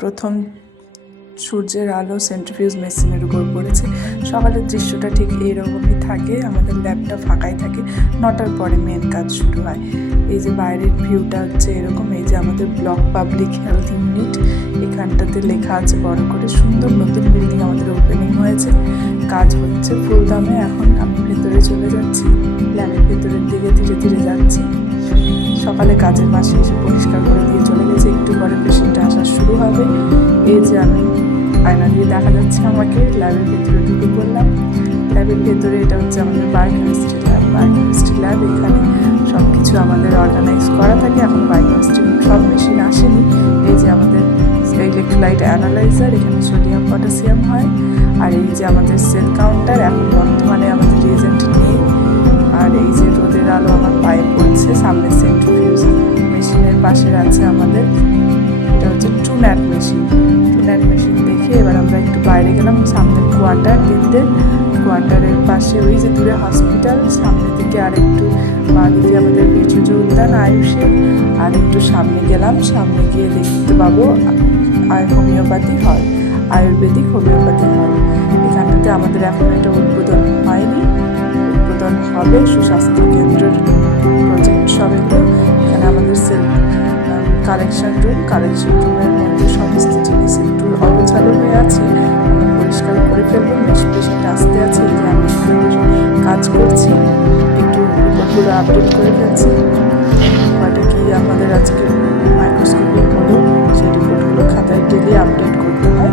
প্রথম সূর্যের আলো সেন্ট্রিফিউজ মেশিনের উপর পড়েছে। সকালের দৃশ্যটা ঠিক এইরকমই থাকে, আমাদের ল্যাবটা ফাঁকাই থাকে, 9টার পরে মেন কাজ শুরু হয়। এই যে বাইরের ভিউটা হচ্ছে এরকম। এই যে আমাদের ব্লক পাবলিক হেলথ ইউনিট, এখানটাতে লেখা আছে বড় করে। সুন্দর নতুন বিল্ডিং আমাদের ওপেনিং হয়েছে, কাজ হচ্ছে ফুলদামে। এখন আমি ভেতরে চলে যাচ্ছি, ল্যাবের ভেতরের দিকে ধীরে ধীরে যাচ্ছি। সকালে কাজের মাসে এসে পরিষ্কার করে দিয়ে চলে গেছে, একটু পরে পেশেন্ট আসা শুরু হবে। এই যে আমি আয়না দিয়ে দেখা যাচ্ছে আমাকে, ল্যাবের ভেতরে ঢুকে পড়লাম। ল্যাবের ভেতরে এটা হচ্ছে আমাদের বায়োকেমিস্ট্রি ল্যাব। বায়োকেমিস্ট্রি ল্যাব, এখানে সব কিছু আমাদের অর্গানাইজ করা থাকে। এখন বায়োকেমিস্ট্রি সব মেশিন আসেনি। এই যে আমাদের ইলেকট্রোলাইট অ্যানালাইজার, এখানে সোডিয়াম পটাশিয়াম হয়। আর এই যে আমাদের সেল কাউন্টার, এখন বর্তমানে আমাদের রিয়েজেন্ট নেই। আর এই যে রোদের আলো আমার পায়ে পড়ছে, সামনে সেন্ট্রিফিউজ মেশিনের পাশে আছে আমাদের, এটা হচ্ছে ট্রুন্যাট মেশিন। ট্রুন্যাট মেশিন দেখে এবার আমরা একটু বাইরে গেলাম। সামনে কোয়ার্টার, তিনদের কোয়ার্টারের পাশে ওই যে দূরে হসপিটাল, সামনে দিকে আরেকটু বাঁ দিকে আমাদের ভেষজ উদ্যান আয়ুষের। আর একটু সামনে গেলাম, সামনে গিয়ে দেখতে পাবো হোমিওপ্যাথি হল, আয়ুর্বেদিক হোমিওপ্যাথি হল। এখানটাতে আমাদের এখন এটা উদ্বোধন হয়নি, উদ্বোধন হবে। সুস্বাস্থ্য কেন্দ্রের প্রজেক্ট সব এগুলো। এখানে আমাদের কালেকশন রুমের মধ্যে সমস্ত জিনিস একটু অগোছালো হয়ে আছে, আমরা পরিষ্কার করে ফেলবো। পেশেন্ট আসতে আছে, এই যে আমি এখানে বসে কাজ করছি, একটু রিপোর্টগুলো আপডেট করে ফেলছি। কয়টা কি আমাদের আজকে মাইক্রোস্কোপে হলো সেই রিপোর্টগুলো খাতায় ডেলি আপডেট করতে হয়।